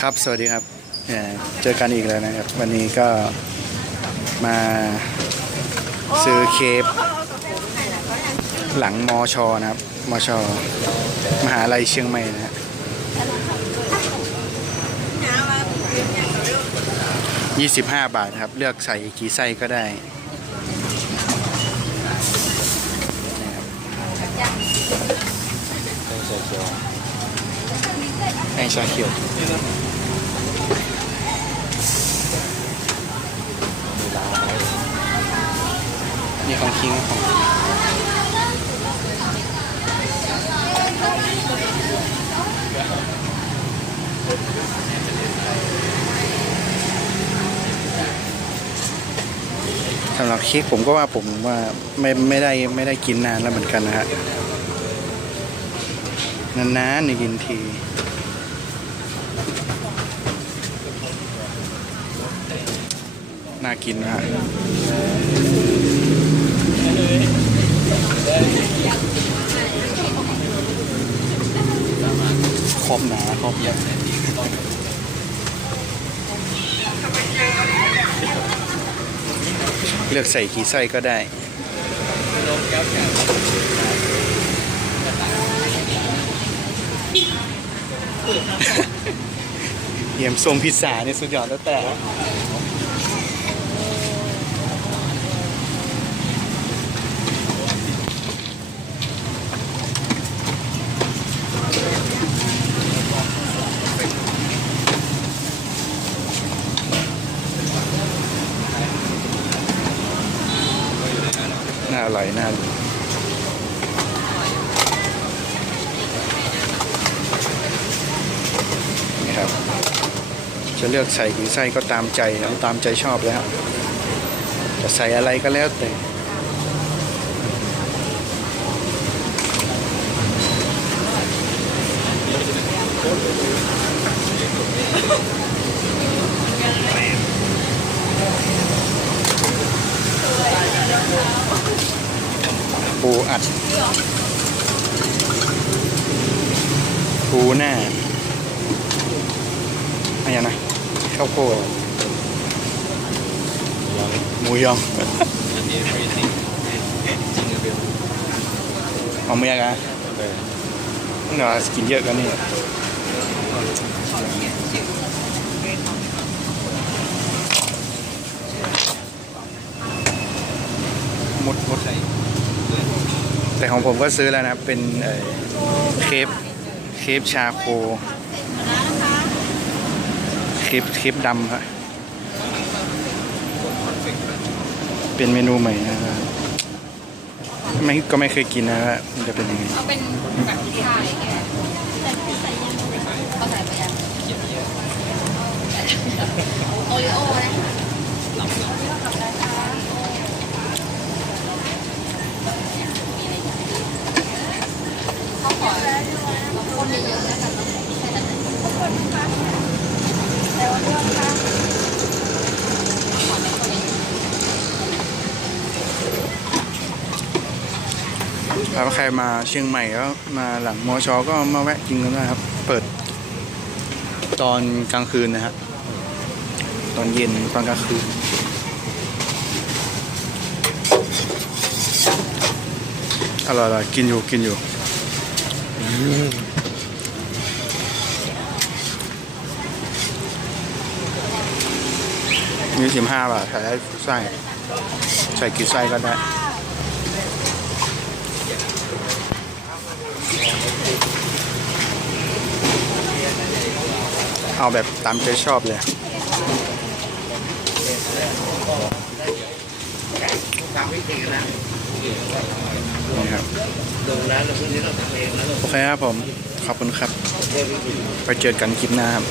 ครับสวัสดีครับเนี่ยเจอกันอีกแล้วนะครับ วันนี้ก็มาซื้อเคปหลังมอชอนะครับมอชอมหาลัยเชียงใหม่นะฮะยี่สิบห้าบาทครับ เลือกใส่กี่ไส้ก็ได้ แป้งชาเขียวนี่ของคิงของสำหรับเค้กผมก็ว่าผมว่าไม่ไม่ได้ไม่ได้กินนานแล้วเหมือนกันนะฮะนานๆนี่กินที น่ากินนะฮะขอบหนาขอบใหญ่เลือกใส่กี่ไส้ก็ได้เยี่ยมทรงพิซซ่าเนี่ยสุดยอดแล้วแต่ น่าอร่อยน่าดูนี่ครับ จะเลือกใส่กี่ไส้ก็ตามใจนะตามใจชอบแล้วจะใส่อะไรก็แล้วแต่ อัดปูหน้าอะไรนะข้าวโพดหมูยองเอาเมียกันเดี๋ยวกินเยอะกันนี่หมดหมด แต่ของผมก็ซื้อแล้วนะเป็นเคฟเคฟชาโคเคฟเคฟดำครับเป็นเมนูใหม่นะครับไม่ก็ไม่เคยกินนะครับมันจะเป็นยังไงเอาเป็นแบบที่ไทยแกเขาใส่ไปยังโอริโอ คนเยอะๆแล้วกันแค่นั้นขอเป็นคนเยอะถ้าใครมาเชียงใหม่ก็มาหลังมอชอก็มาแวะกินกันนะครับ เปิด ตอนกลางคืนนะครับตอนเย็นตอนกลางคืนอร่อยๆกินอยู่กินอยู่ นี่สิบห้าบาทใส่ได้ไส้ใส่กี่ไส้ก็ได้เอาแบบตามใจชอบเลย นี่ครับโอเคครับผม ขอบคุณครับ ไปเจอกันคลิปหน้าครับ